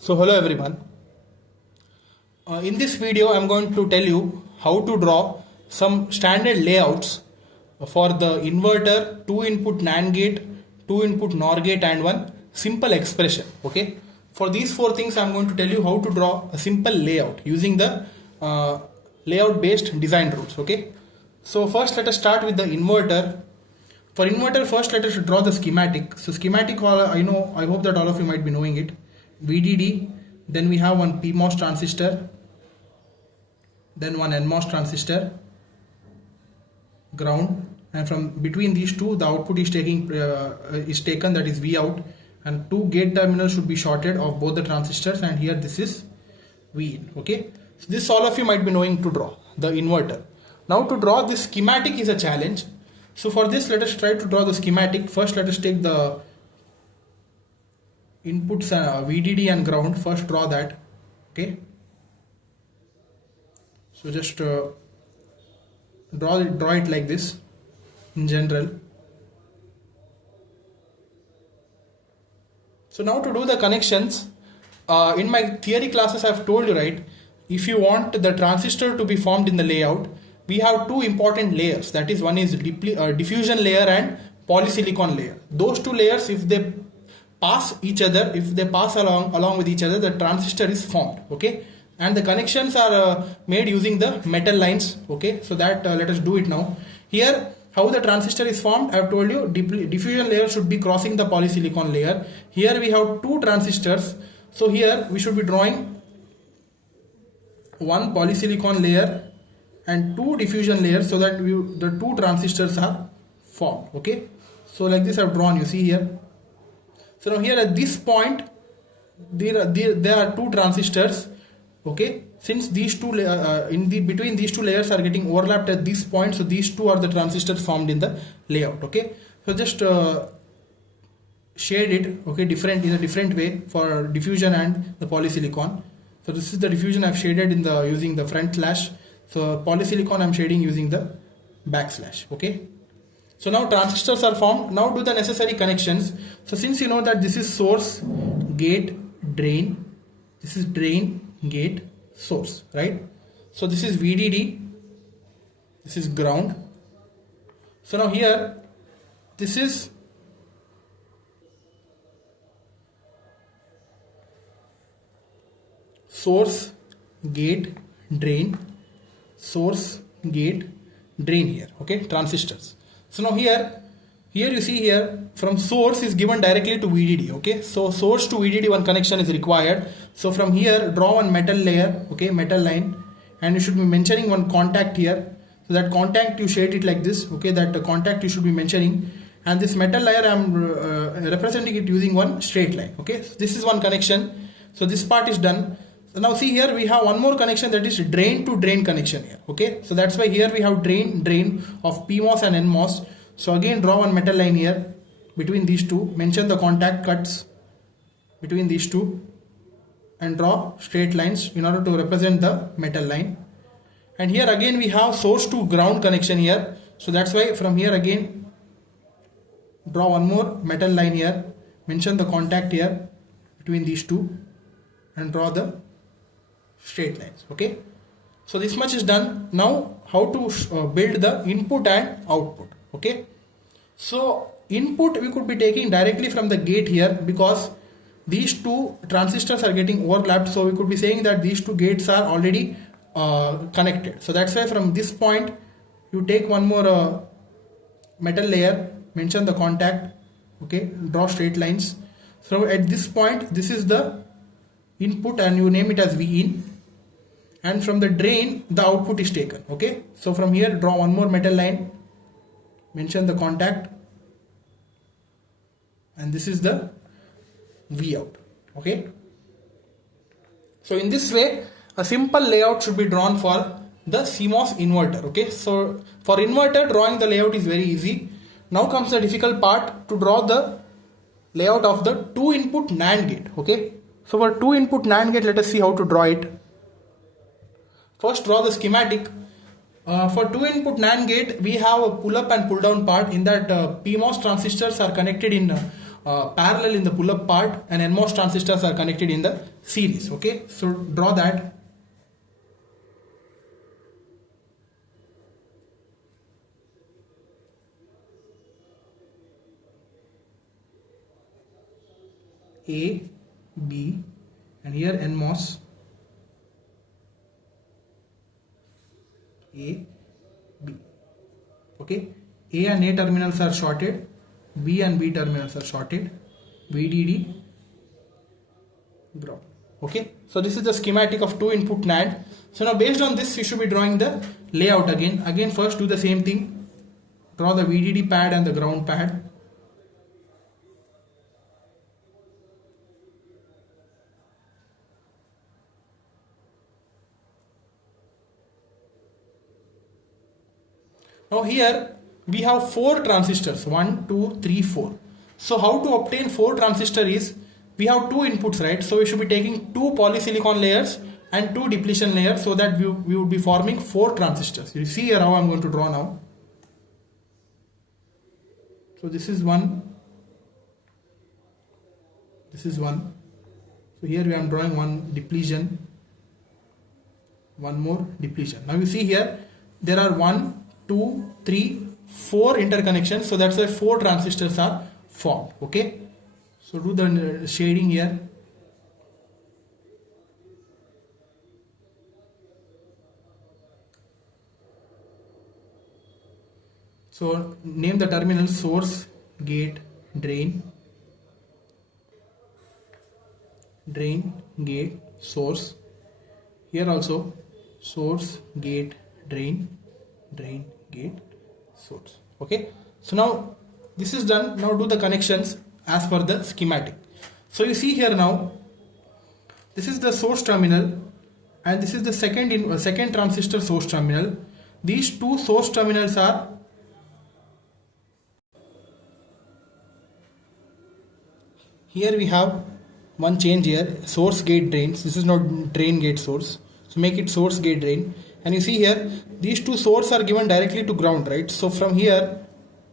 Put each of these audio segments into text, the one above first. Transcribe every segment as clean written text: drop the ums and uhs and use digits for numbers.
So hello everyone. In this video I'm going to tell you how to draw some standard layouts for the inverter, 2 input NAND gate, 2 input NOR gate and one simple expression. Okay. For these four things I'm going to tell you how to draw a simple layout using the layout based design rules. Okay. So first let us start with the inverter. For inverter, first let us draw the schematic. So schematic, I hope that all of you might be knowing it. VDD, then we have one PMOS transistor, then one NMOS transistor, ground, and from between these two the output is taken, that is V out, and two gate terminals should be shorted of both the transistors, and here this is V in. Okay, so this all of you might be knowing to draw the inverter. Now to draw this schematic is a challenge. So for this let us try to draw the schematic. First let us take the inputs VDD and ground. First draw that. Okay, so just draw it like this in general. So now to do the connections, in my theory classes I have told you, right, if you want the transistor to be formed in the layout, we have two important layers, that is one is diffusion layer and polysilicon layer. Those two layers, if they pass each other, if they pass along with each other, the transistor is formed. Okay, and the connections are made using the metal lines. Okay, so that let us do it now. Here how the transistor is formed, I have told you diffusion layer should be crossing the polysilicon layer. Here we have two transistors, so here we should be drawing one polysilicon layer and two diffusion layers, so that the two transistors are formed. Okay, so like this I have drawn, you see here. So now here at this point there are two transistors. Okay, since these two between these two layers are getting overlapped at this point, so these two are the transistors formed in the layout. Okay, so just shade it, okay, in a different way for diffusion and the polysilicon. So this is the diffusion I've shaded in the using the front slash. So polysilicon I'm shading using the backslash. Okay, so now transistors are formed. Now do the necessary connections. So since you know that this is source, gate, drain, this is drain, gate, source, right? So this is VDD, this is ground. So now here this is source, gate, drain, source, gate, drain here. Okay, transistors. So now here you see here from source is given directly to VDD. Okay, so source to VDD one connection is required. So from here draw one metal layer, okay, metal line, and you should be mentioning one contact here. So that contact you shade it like this. Okay, that contact you should be mentioning, and this metal layer I am representing it using one straight line. Okay, so this is one connection. So this part is done. So now see here we have one more connection, that is drain to drain connection here. Okay, so that's why here we have drain of PMOS and NMOS. So again draw one metal line here between these two, mention the contact cuts between these two, and draw straight lines in order to represent the metal line. And here again we have source to ground connection here, so that's why from here again draw one more metal line here, mention the contact here between these two, and draw the straight lines. Okay, so this much is done. Now how to build the input and output. Okay, so input we could be taking directly from the gate here, because these two transistors are getting overlapped, so we could be saying that these two gates are already connected. So that's why from this point you take one more metal layer, mention the contact, okay, draw straight lines. So at this point this is the input and you name it as V in, and from the drain the output is taken. Okay, so from here draw one more metal line, mention the contact, and this is the V out. Okay, so in this way a simple layout should be drawn for the CMOS inverter. Okay, so for inverter drawing the layout is very easy. Now comes the difficult part, to draw the layout of the 2 input NAND gate. Okay, so for 2 input NAND gate, let us see how to draw it. First draw the schematic. For 2 input NAND gate we have a pull up and pull down part, in that PMOS transistors are connected in parallel in the pull-up part, and NMOS transistors are connected in the series. Okay, so draw that. A, B, and here NMOS. A, B. Okay, A and A terminals are shorted, B and B terminals are shorted, VDD, ground. Okay, so this is the schematic of 2-input NAND. So now based on this, you should be drawing the layout again. Again, first do the same thing. Draw the VDD pad and the ground pad. Now here we have 4 transistors, 1, 2, 3, 4. So how to obtain 4 transistor is, we have 2 inputs, right? So we should be taking 2 polysilicon layers and 2 depletion layers, so that we would be forming 4 transistors. You see here how I'm going to draw now. So this is one. This is one. So here we are drawing one depletion, one more depletion. Now you see here there are 1, 2, 3, 4 interconnections, so that's why 4 transistors are formed. Okay, so do the shading here. So name the terminals source, gate, drain, drain, gate, source. Here also source, gate, drain, drain, gate, source. Okay, so now this is done. Now do the connections as per the schematic. So you see here now, this is the source terminal and this is the second transistor source terminal. These 2 source terminals are here. We have one change here, source gate drains. This is not drain gate source, so make it source gate drain. And you see here these 2 sources are given directly to ground, right? So from here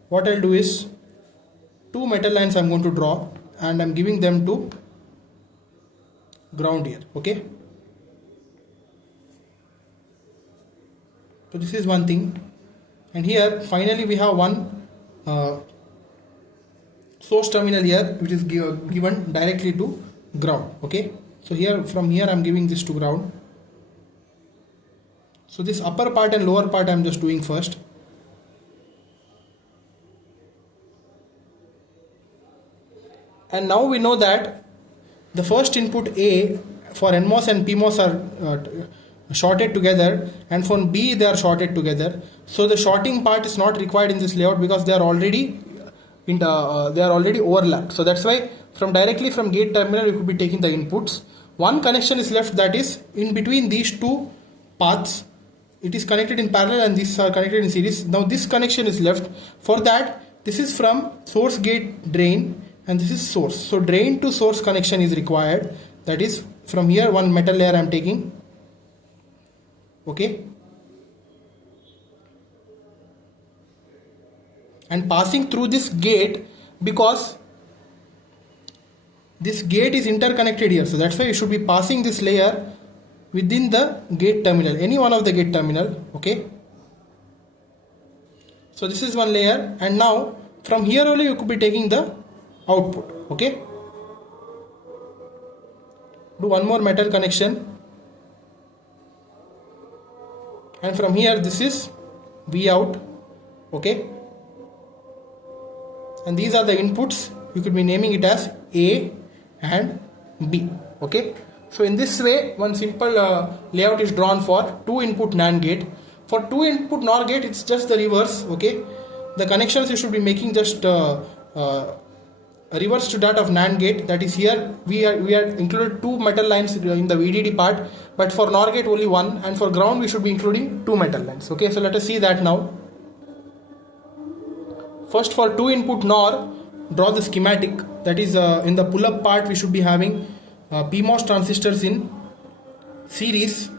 what I'll do is 2 metal lines I'm going to draw and I'm giving them to ground here. Okay, so this is one thing. And here finally we have one source terminal here which is given directly to ground. Okay, so here from here I'm giving this to ground. So this upper part and lower part I'm just doing first. And now we know that the first input A for NMOS and PMOS are shorted together, and for B they are shorted together. So the shorting part is not required in this layout because they are already overlapped. So that's why directly from gate terminal you could be taking the inputs. One connection is left, that is in between these 2 paths. It is connected in parallel and these are connected in series. Now this connection is left. For that, this is from source gate drain and this is source. So drain to source connection is required. That is from here one metal layer I am taking. Okay, and passing through this gate, because this gate is interconnected here, so that's why you should be passing this layer within the gate terminal, any one of the gate terminal. Okay, so this is one layer, and now from here only you could be taking the output. Okay, do one more metal connection, and from here this is V out. Okay, and these are the inputs. You could be naming it as A and B. Okay, so in this way one simple layout is drawn for 2 input NAND gate. For 2 input NOR gate it's just the reverse. Okay, the connections you should be making just reverse to that of NAND gate. That is here we are included 2 metal lines in the VDD part, but for NOR gate only 1, and for ground we should be including 2 metal lines. Okay, so let us see that now. First, for 2 input NOR, draw the schematic. That is in the pull-up part we should be having PMOS transistors in series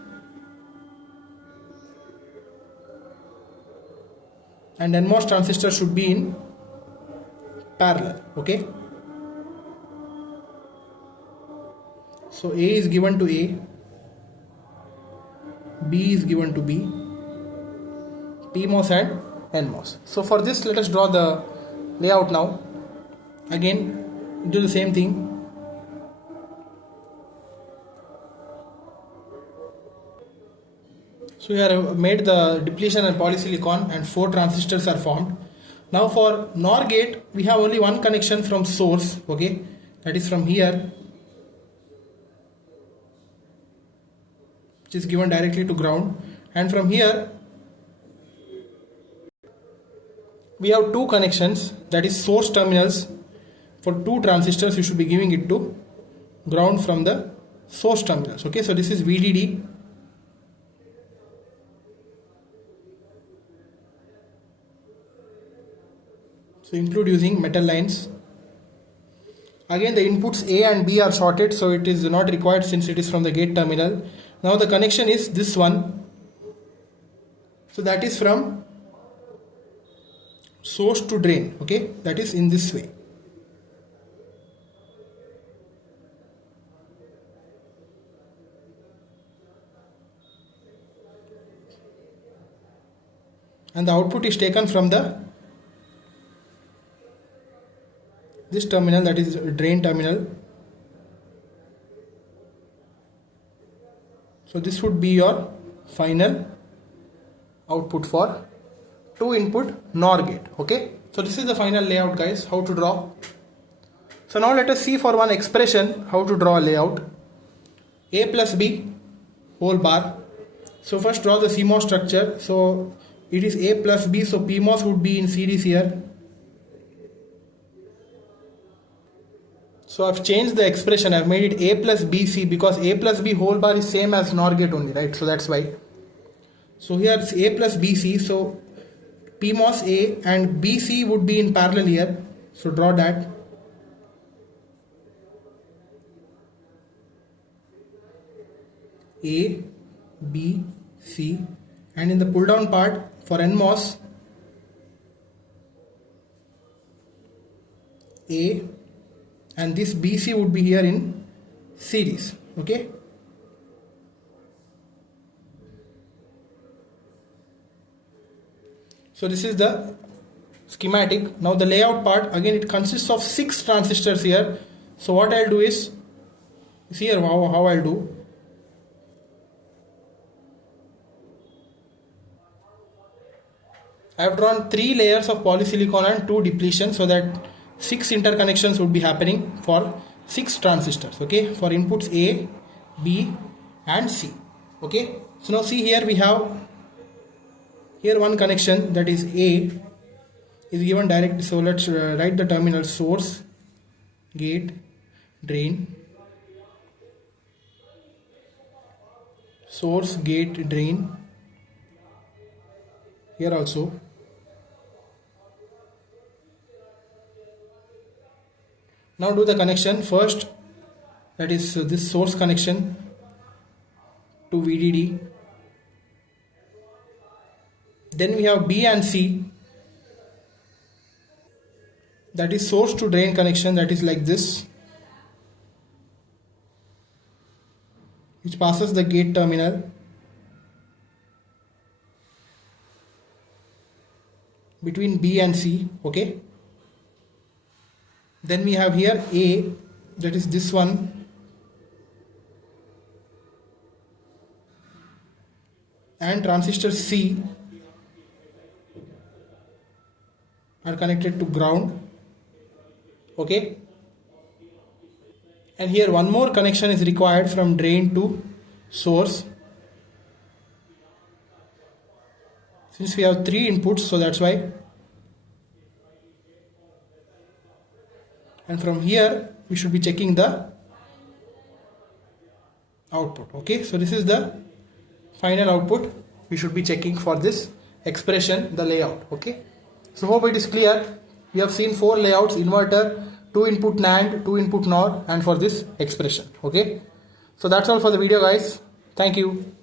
and NMOS transistors should be in parallel. Okay, So A is given to A, B is given to B, PMOS and NMOS. So for this, let us draw the layout now. Again, do the same thing. So we have made the depletion and polysilicon and 4 transistors are formed. Now for NOR gate, we have only one connection from source, okay, that is from here, which is given directly to ground, and from here we have 2 connections, that is source terminals. For 2 transistors, you should be giving it to ground from the source terminals, okay. So this is VDD. So include using metal lines. Again, the inputs A and B are shorted, so it is not required since it is from the gate terminal. Now the connection is this one. So that is from source to drain, okay, that is in this way. And the output is taken from this terminal, that is drain terminal. So this would be your final output for 2 input NOR gate, okay. So this is the final layout, guys, how to draw. So now let us see for one expression how to draw a layout. A plus B whole bar. So first draw the CMOS structure. So it is A plus B, so PMOS would be in series here. So I've changed the expression, I've made it A plus BC because A plus B whole bar is same as NOR gate only, right? So that's why. So here it's A plus BC, so PMOS A and BC would be in parallel here. So draw that. A, B, C, and in the pull down part for NMOS, A and this BC would be here in series, okay. So this is the schematic. Now the layout part, again it consists of 6 transistors here. So what I'll do is, see here how I'll do. I have drawn 3 layers of polysilicon and 2 depletion, so that 6 interconnections would be happening for 6 transistors, okay, for inputs A, B and C, okay. So now see here we have here one connection, that is A is given direct. So let's write the terminal source, gate, drain, source, gate, drain, here also. Now do the connection first, that is this source connection to VDD. Then we have B and C, that is source to drain connection, that is like this, which passes the gate terminal. Between B and C, okay. Then we have here A, that is this one, and transistor C are connected to ground, okay. And here one more connection is required from drain to source. Since we have 3 inputs, so that's why. And from here we should be checking the output, okay. So this is the final output we should be checking for this expression, the layout, okay. So hope it is clear. We have seen 4 layouts: inverter, 2 input NAND, 2 input NOR, and for this expression, okay. So that's all for the video, guys. Thank you.